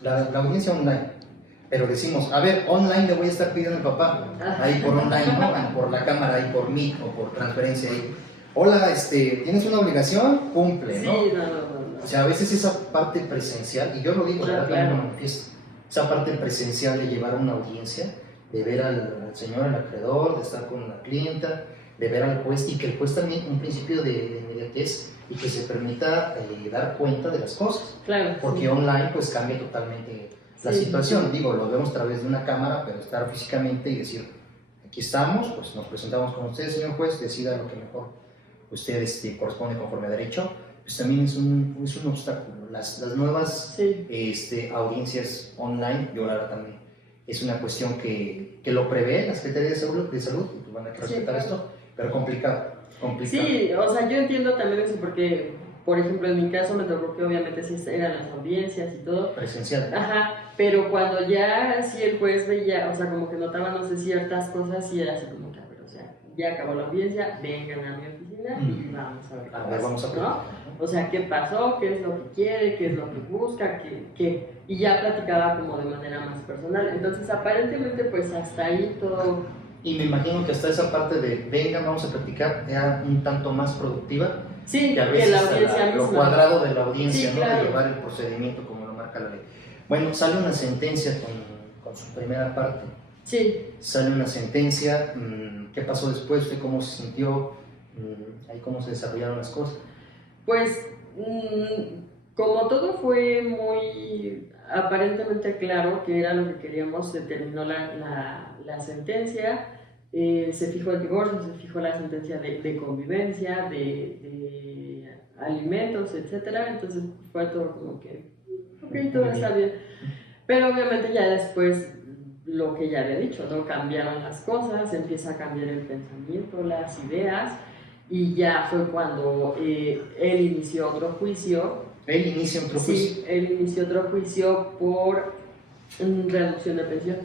la audiencia online, pero decimos, a ver, online le voy a estar pidiendo al papá, ahí por online, ¿no? Por la cámara, ahí por Meet o por transferencia ahí. Hola, ¿tienes una obligación? Cumple, ¿no? Sí, no. O sea, a veces esa parte presencial, y yo lo digo, Claro, también lo manifiesto, esa parte presencial de llevar una audiencia, de ver al señor, al acreedor, de estar con la clienta, de ver al juez, y que el juez también un principio de inmediatez y que se permita dar cuenta de las cosas. Claro. Porque online pues cambia totalmente la situación. Digo, lo vemos a través de una cámara, pero estar físicamente y decir, aquí estamos, pues nos presentamos con usted, señor juez, decida lo que mejor usted corresponde conforme a derecho, pues también es un obstáculo. Las nuevas audiencias online, yo la verdad también, es una cuestión que lo prevé la Secretaría de Salud, y pues van a que respetar esto, pero complicado. Sí, o sea, yo entiendo también eso porque, por ejemplo, en mi caso me tocó que obviamente sí eran las audiencias y todo. Presencial. Ajá, pero cuando ya sí el juez veía, o sea, como que notaba, no sé, ciertas cosas y era así como que, a ver, o sea, ya acabó la audiencia, vengan a mi oficina y vamos a ver qué pasa, vamos a ver, ¿no? O sea, ¿qué pasó? ¿Qué es lo que quiere? ¿Qué es lo que busca? ¿Qué? Y ya platicaba como de manera más personal. Entonces, aparentemente, pues hasta ahí todo... Y me imagino que hasta esa parte de, venga, vamos a platicar, era un tanto más productiva. Sí, que a veces la audiencia misma. Lo cuadrado de la audiencia, sí, ¿no? claro. De llevar el procedimiento como lo marca la ley. Bueno, sale una sentencia con su primera parte. Sí. Sale una sentencia, ¿qué pasó después? ¿Usted cómo se sintió? Ahí cómo se desarrollaron las cosas. Pues, como todo fue muy aparentemente claro que era lo que queríamos, se terminó la sentencia, se fijó el divorcio, se fijó la sentencia de convivencia, de alimentos, etc. Entonces fue todo como que, ok, todo está bien. Pero obviamente ya después, lo que ya había dicho, ¿no? Cambiaron las cosas, empieza a cambiar el pensamiento, las ideas, y ya fue cuando él inició otro juicio. ¿Él inicia otro juicio? Sí, él inició otro juicio por reducción de pensión.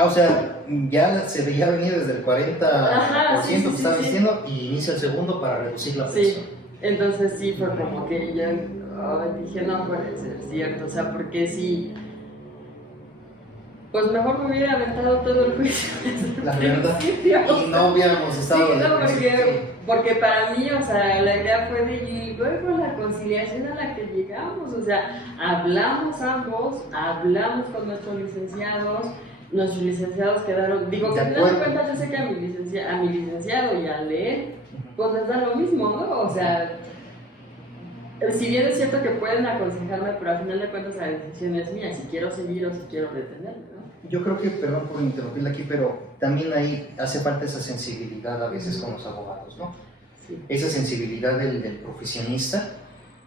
O sea, ya se veía venir desde el 40% que estaba diciendo y inicia el segundo para reducir la pensión. Sí, entonces sí fue como que yo dije, no puede ser cierto, o sea, porque si... Pues mejor me hubiera aventado todo el juicio. La verdad. Y no hubiéramos estado... Sí, no, porque para mí, o sea, la idea fue de, y luego la conciliación a la que llegamos, o sea, hablamos ambos, hablamos con nuestros licenciados quedaron, digo, que al final de cuentas yo sé que a mi licenciado y al de él, pues les da lo mismo, ¿no? O sea, si bien es cierto que pueden aconsejarme, pero al final de cuentas la decisión es mía, si quiero seguir o si quiero detenerme, ¿no? Yo creo que, perdón por interrumpirla aquí, pero también ahí hace falta esa sensibilidad a veces con los abogados, ¿no? Sí. Esa sensibilidad del profesionista,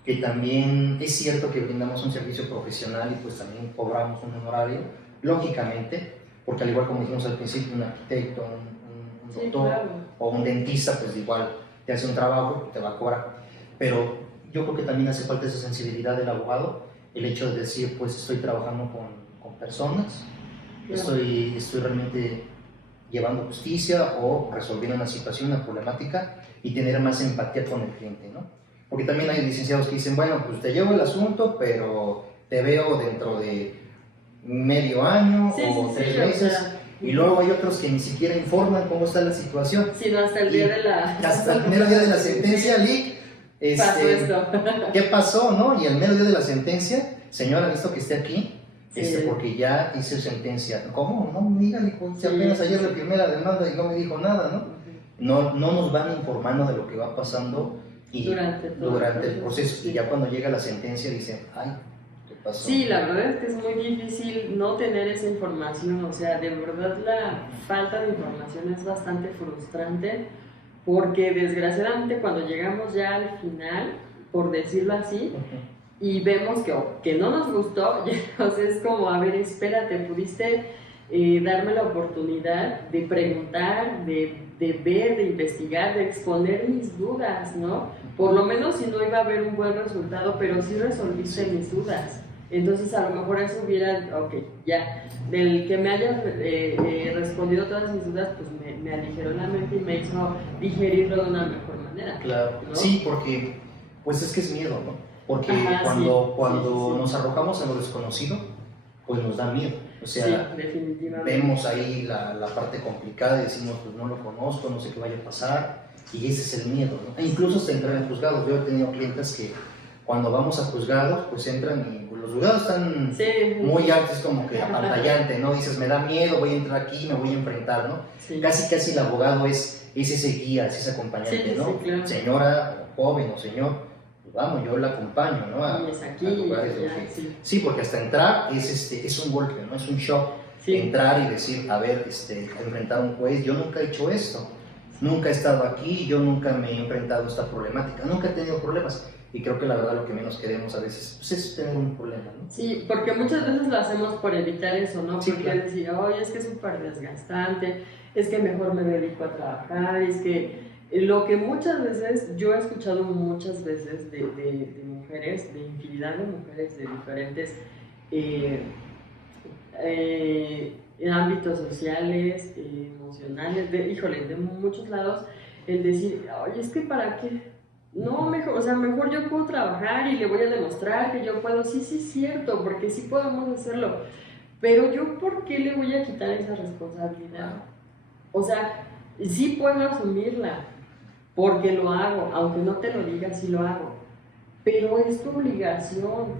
que también es cierto que brindamos un servicio profesional y pues también cobramos un honorario, lógicamente, porque al igual como dijimos al principio, un arquitecto, un doctor, sí, claro, o un dentista, pues igual te hace un trabajo y te va a cobrar, pero yo creo que también hace falta esa sensibilidad del abogado, el hecho de decir, pues estoy trabajando con personas, estoy realmente llevando justicia o resolviendo una situación, una problemática, y tener más empatía con el cliente, ¿no? Porque también hay licenciados que dicen, bueno, pues te llevo el asunto, pero te veo dentro de medio año o 3 meses, y luego hay otros que ni siquiera informan cómo está la situación. Sí, no, hasta el día de la... Hasta el mero día de la sentencia, Lick, pasó esto. ¿Qué pasó, no? Y el mero día de la sentencia, señora, ¿visto que esté aquí? Porque ya hice sentencia. ¿Cómo? No, dígale, pues, apenas ayer le firmé la demanda y no me dijo nada, ¿no? No nos van informando de lo que va pasando y durante el proceso. Y ya cuando llega la sentencia dicen, ay, ¿qué pasó? Sí, la verdad es que es muy difícil no tener esa información. O sea, de verdad la falta de información es bastante frustrante porque desgraciadamente cuando llegamos ya al final, por decirlo así, y vemos que no nos gustó, entonces es como, a ver, espérate, pudiste darme la oportunidad de preguntar, de ver, de investigar, de exponer mis dudas, ¿no? Por lo menos si no iba a haber un buen resultado, pero sí resolviste mis dudas. Entonces a lo mejor eso hubiera, ok, ya, del que me haya respondido todas mis dudas, pues me aligeró la mente y me hizo digerirlo de una mejor manera. Claro, ¿no? Sí, porque pues es que es miedo, ¿no? Porque cuando nos arrojamos a lo desconocido, pues nos da miedo. O sea, sí, definitivamente. vemos ahí la parte complicada y decimos, pues no lo conozco, no sé qué vaya a pasar, y ese es el miedo, ¿no? E incluso hasta entrar en juzgados. Yo he tenido clientes que cuando vamos a juzgados, pues entran y pues, los juzgados están Sí. muy altos, como que apantallante, ¿no? Dices, me da miedo, voy a entrar aquí, me voy a enfrentar, ¿no? Sí. Casi el abogado es ese guía, es ese acompañante, Sí, ¿no? sí, claro. Señora, joven o señor, pues vamos, yo la acompaño, ¿no? Y es aquí, a lugares y allá, donde- sí. Sí, porque hasta entrar es un golpe, ¿no? Es un shock. Sí. Entrar y decir, a ver, enfrentar a un juez, yo nunca he hecho esto, nunca he estado aquí, yo nunca me he enfrentado a esta problemática, nunca he tenido problemas. Y creo que la verdad lo que menos queremos a veces pues, es tener un problema, ¿no? Sí, porque muchas veces lo hacemos por evitar eso, ¿no? Sí, Porque claro. decir, oye, es que es súper desgastante, es que mejor me dedico a trabajar, es que lo que muchas veces, yo he escuchado muchas veces de mujeres, de infinidad de mujeres de diferentes en ámbitos sociales, emocionales, de muchos lados, el decir, oye, es que para qué. No, mejor, o sea, mejor yo puedo trabajar y le voy a demostrar que yo puedo. Sí, sí, es cierto, porque sí podemos hacerlo. Pero yo, ¿por qué le voy a quitar esa responsabilidad? O sea, sí puedo asumirla, porque lo hago, aunque no te lo diga, sí lo hago. Pero es tu obligación.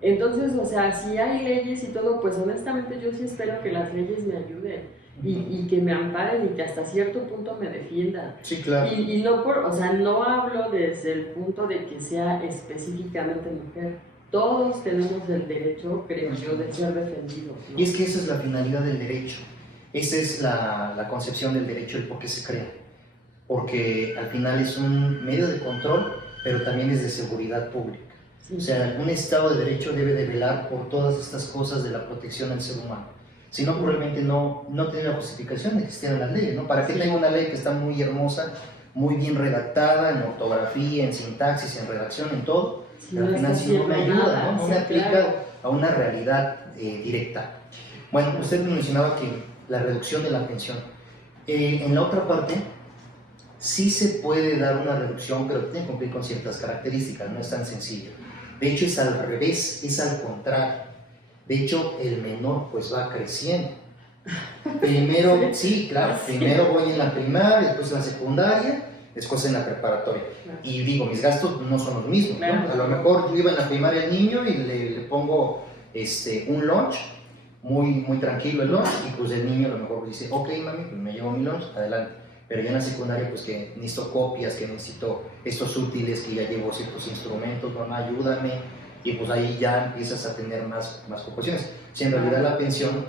Entonces, o sea, si hay leyes y todo, pues honestamente yo sí espero que las leyes me ayuden. Y que me amparen y que hasta cierto punto me defiendan. Sí, claro. Y no o sea, no hablo desde el punto de que sea específicamente mujer. Todos tenemos el derecho, creo yo, de ser defendidos, ¿no? Y es que esa es la finalidad del derecho, esa es la concepción del derecho, el por qué se crea. Porque al final es un medio de control, pero también es de seguridad pública. Sí. O sea, un Estado de Derecho debe de velar por todas estas cosas de la protección del ser humano. Si no, probablemente no tiene la justificación de que existieran las leyes, ¿no? ¿Para qué tengo una ley que está muy hermosa, muy bien redactada, en ortografía, en sintaxis, en redacción, en todo? Sí, Pero al final si no me ayuda, ¿no? No me aplica claro. a una realidad directa. Bueno, usted mencionaba que la reducción de la pensión. En la otra parte, sí se puede dar una reducción, pero tiene que cumplir con ciertas características, no es tan sencillo. De hecho, es al revés, es al contrario. De hecho, el menor pues va creciendo. Primero, sí, claro, primero voy en la primaria, después en la secundaria, después en la preparatoria. Y digo, mis gastos no son los mismos, ¿no? A lo mejor yo iba en la primaria al niño y le pongo un lunch, muy tranquilo el lunch, y pues el niño a lo mejor dice, ok mami, pues me llevo mi lunch, adelante. Pero ya en la secundaria pues que necesito copias, que necesito estos útiles, que ya llevo ciertos instrumentos, mamá ayúdame. Y pues ahí ya empiezas a tener más ocupaciones. Si en realidad la pensión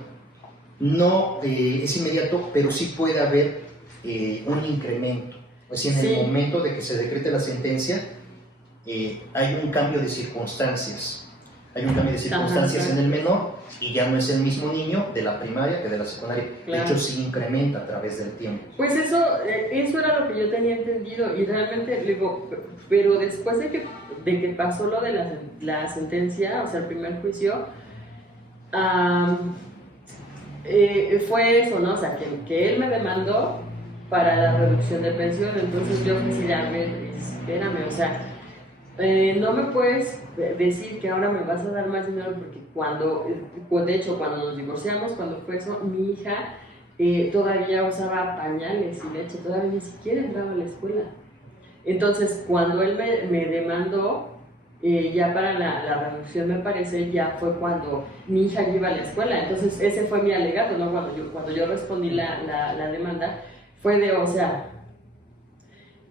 no es inmediato, pero sí puede haber un incremento. O sea, en el momento de que se decrete la sentencia, hay un cambio de circunstancias. Hay un cambio de circunstancias en el menor y ya no es el mismo niño de la primaria que de la secundaria. Claro. De hecho, sí incrementa a través del tiempo. Pues eso era lo que yo tenía entendido y realmente digo, pero después de que pasó lo de la sentencia, o sea, el primer juicio, fue eso, ¿no? O sea, que él me demandó para la reducción de pensión, entonces yo pues ya espérame, o sea, no me puedes decir que ahora me vas a dar más dinero porque de hecho cuando nos divorciamos, cuando fue eso, mi hija todavía usaba pañales y leche, todavía ni siquiera entraba a la escuela. Entonces cuando él me demandó, ya para la reducción me parece, ya fue cuando mi hija iba a la escuela, entonces ese fue mi alegato, ¿no? Cuando yo respondí la demanda, fue o sea,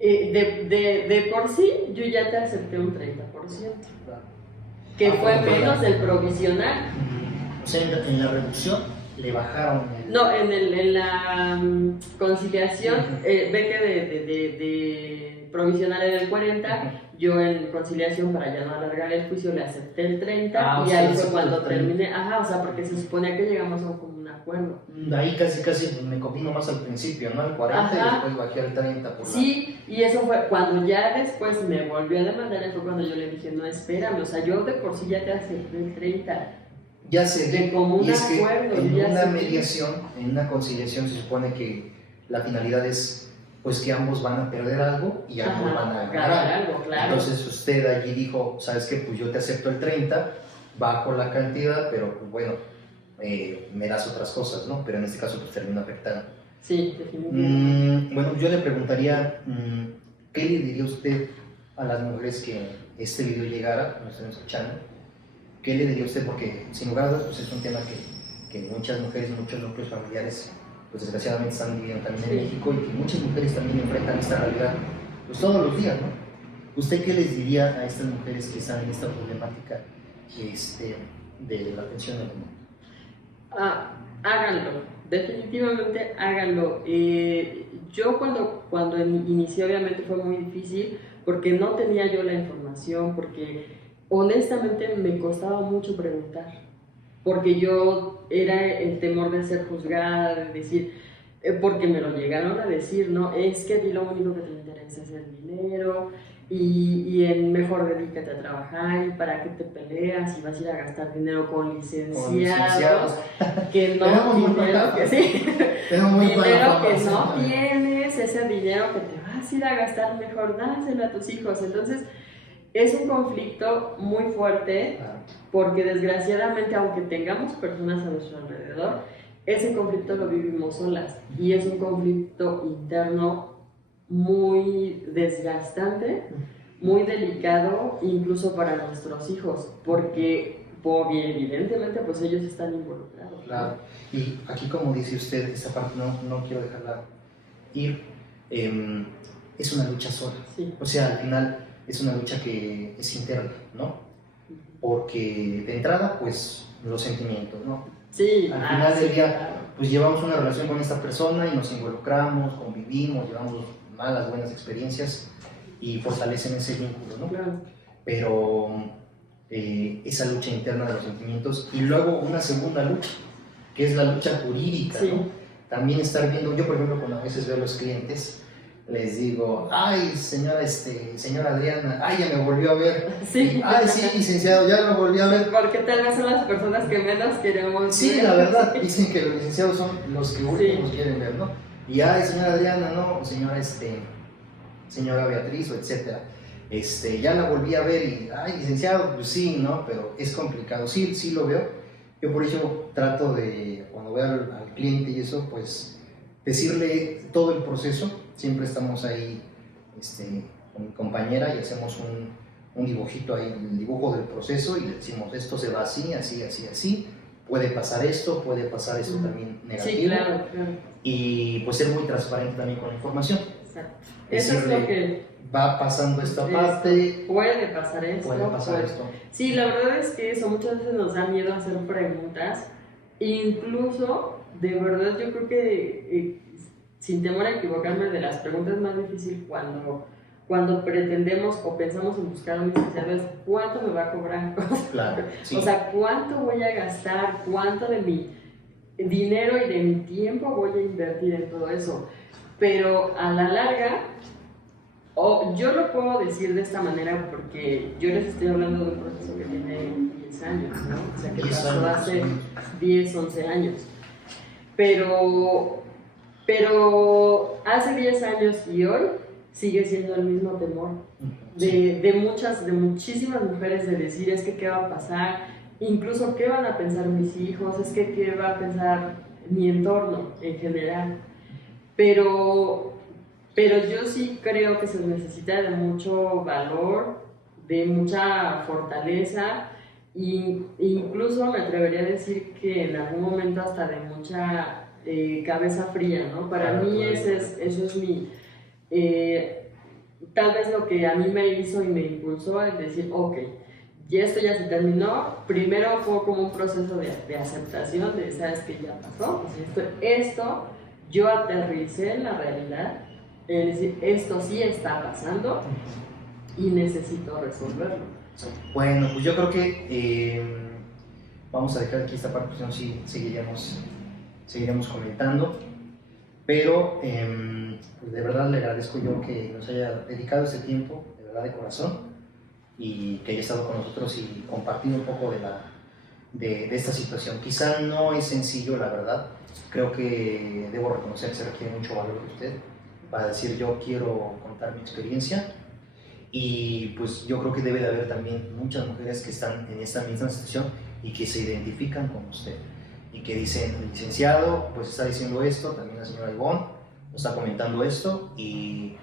de por sí yo ya te acepté un 30%, que fue menos del provisional. O sea, en la reducción le bajaron No, en la conciliación, ve que de provisional era el 40, yo en conciliación, para ya no alargar el juicio, le acepté el 30, y ahí fue cuando terminé, o sea, porque se suponía que llegamos a un acuerdo. Ahí casi me convino más al principio, ¿no? Al 40 y después bajé al 30 por Sí, y eso fue cuando ya después me volvió a demandar, fue cuando yo le dije, no, espérame, o sea, yo de por sí ya te acepté el 30. Ya sé, de común y es que acuerdo, en ya una sé. mediación, en una conciliación se supone que la finalidad es pues que ambos van a perder algo y ambos van a ganar algo, claro. Entonces usted allí dijo, ¿sabes qué? Pues yo te acepto el 30 bajo la cantidad, pero pues bueno, me das otras cosas, ¿no? Pero en este caso pues termina afectando. Sí, definitivamente. Bueno, yo le preguntaría, ¿qué le diría usted a las mujeres que este video llegara, nos estén escuchando? ¿Qué le diría usted? Porque sin lugar a dudas pues es un tema que muchas mujeres, muchos núcleos familiares, pues desgraciadamente están viviendo también en México, y que muchas mujeres también enfrentan esta realidad pues todos los días, ¿no? ¿Usted qué les diría a estas mujeres que están en esta problemática de la atención al menor? Háganlo, definitivamente háganlo. Yo cuando inicié obviamente fue muy difícil porque no tenía yo la información, porque honestamente me costaba mucho preguntar, porque yo era el temor de ser juzgada, de decir, porque me lo llegaron a decir, ¿no? Es que a ti lo único que te interesa es el dinero y mejor dedícate a trabajar, y para qué te peleas y vas a ir a gastar dinero con licenciados que no, dinero que sí, dinero que no tienes, ese dinero que te vas a ir a gastar, mejor dáselo a tus hijos. Entonces es un conflicto muy fuerte, porque desgraciadamente, aunque tengamos personas a nuestro alrededor, ese conflicto lo vivimos solas, y es un conflicto interno muy desgastante, muy delicado, incluso para nuestros hijos, porque evidentemente pues ellos están involucrados. Claro, y aquí como dice usted, esta parte no quiero dejarla ir, es una lucha sola, sí. O sea, al final es una lucha que es interna, ¿no? Porque de entrada, pues, los sentimientos, ¿no? Sí, al final del día, claro. Pues llevamos una relación con esta persona y nos involucramos, convivimos, llevamos malas, buenas experiencias y fortalecen ese vínculo, ¿no? Claro. Pero esa lucha interna de los sentimientos, y luego una segunda lucha, que es la lucha jurídica, sí. ¿no? También estar viendo, yo por ejemplo cuando a veces veo a los clientes, les digo, ay señora Adriana, ay ya me volvió a ver, sí. ay sí licenciado, ya me volvió a ver. Porque tal vez son las personas que menos queremos sí, ver. La verdad, dicen que los licenciados son los que últimos quieren ver, ¿no? Y ay señora Adriana, no, señora Beatriz, o etcétera, ya la volví a ver y, ay licenciado, pues sí, ¿no? Pero es complicado, sí lo veo. Yo por ello trato de, cuando veo al cliente y eso, pues decirle todo el proceso. Siempre estamos ahí con mi compañera y hacemos un dibujito ahí, el dibujo del proceso, y le decimos, esto se va así, así, así, así, puede pasar esto también negativo. Sí, claro. Y pues ser muy transparente también con la información. Exacto. Eso es lo que va pasando esta parte. Puede pasar esto. Puede pasar esto. Sí, la verdad es que eso muchas veces nos da miedo hacer preguntas. Incluso, de verdad, yo creo que, sin temor a equivocarme, de las preguntas más difíciles cuando pretendemos o pensamos en buscar a un licenciado es ¿cuánto me va a cobrar? Claro, sí. O sea, ¿cuánto voy a gastar? ¿Cuánto de mi dinero y de mi tiempo voy a invertir en todo eso? Pero a la larga, yo lo puedo decir de esta manera porque yo les estoy hablando de un proceso que tiene 10 años, ¿no? O sea, que pasó hace 10, 11 años. Pero hace 10 años y hoy sigue siendo el mismo temor de muchísimas mujeres, de decir, es que qué va a pasar, incluso qué van a pensar mis hijos, es que qué va a pensar mi entorno en general. Pero yo sí creo que se necesita de mucho valor, de mucha fortaleza, e incluso me atrevería a decir que en algún momento hasta de mucha cabeza fría, ¿no? Para mí eso es mi... tal vez lo que a mí me hizo y me impulsó es decir, ok, y esto ya se terminó. Primero fue como un proceso de aceptación, de sabes que ya pasó, o sea, esto yo aterricé en la realidad, es decir, esto sí está pasando y necesito resolverlo. Bueno, pues yo creo que vamos a dejar aquí esta parte, pues no, sí seguiremos comentando, pero pues de verdad le agradezco yo que nos haya dedicado este tiempo, de verdad de corazón, y que haya estado con nosotros y compartido un poco de esta situación. Quizá no es sencillo, la verdad. Creo que debo reconocer que se requiere mucho valor de usted para decir yo quiero contar mi experiencia, y pues yo creo que debe de haber también muchas mujeres que están en esta misma situación y que se identifican con usted y que dicen, el licenciado pues está diciendo esto, también la señora Ivonne nos está comentando esto y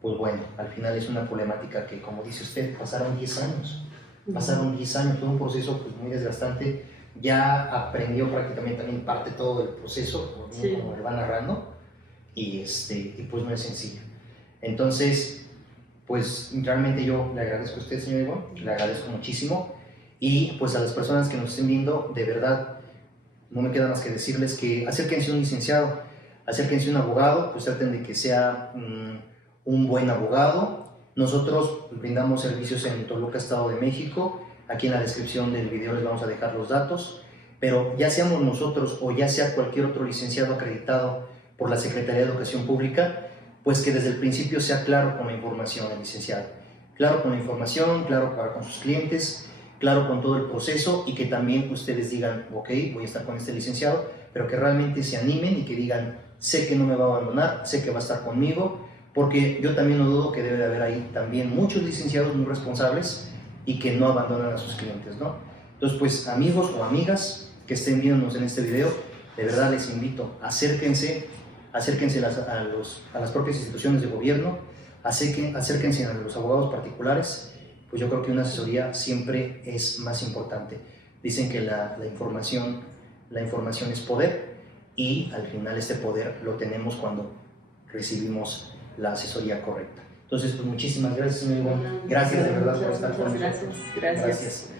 pues bueno, al final es una problemática que, como dice usted, pasaron 10 años. Pasaron 10 años, todo un proceso pues, muy desgastante. Ya aprendió prácticamente también parte todo del proceso, como le va narrando, y pues no es sencillo. Entonces, pues realmente yo le agradezco a usted, señor Ivonne, le agradezco muchísimo. Y pues a las personas que nos estén viendo, de verdad, no me queda más que decirles que acérquense a un licenciado, acérquense a un abogado, pues traten de que sea un buen abogado. Nosotros brindamos servicios en Toluca, Estado de México. Aquí en la descripción del video les vamos a dejar los datos. Pero ya seamos nosotros o ya sea cualquier otro licenciado acreditado por la Secretaría de Educación Pública, pues que desde el principio sea claro con la información el licenciado. Claro con la información, claro con sus clientes, claro con todo el proceso y que también ustedes digan, ok, voy a estar con este licenciado, pero que realmente se animen y que digan, sé que no me va a abandonar, sé que va a estar conmigo, porque yo también no dudo que debe de haber ahí también muchos licenciados muy responsables y que no abandonan a sus clientes, ¿no? Entonces, pues, amigos o amigas que estén viéndonos en este video, de verdad les invito, acérquense a las propias instituciones de gobierno, acérquense a los abogados particulares, pues yo creo que una asesoría siempre es más importante. Dicen que la información es poder y al final este poder lo tenemos cuando recibimos la asesoría correcta. Entonces, pues muchísimas gracias, señor Ivonne. Gracias de verdad por estar con nosotros. Gracias.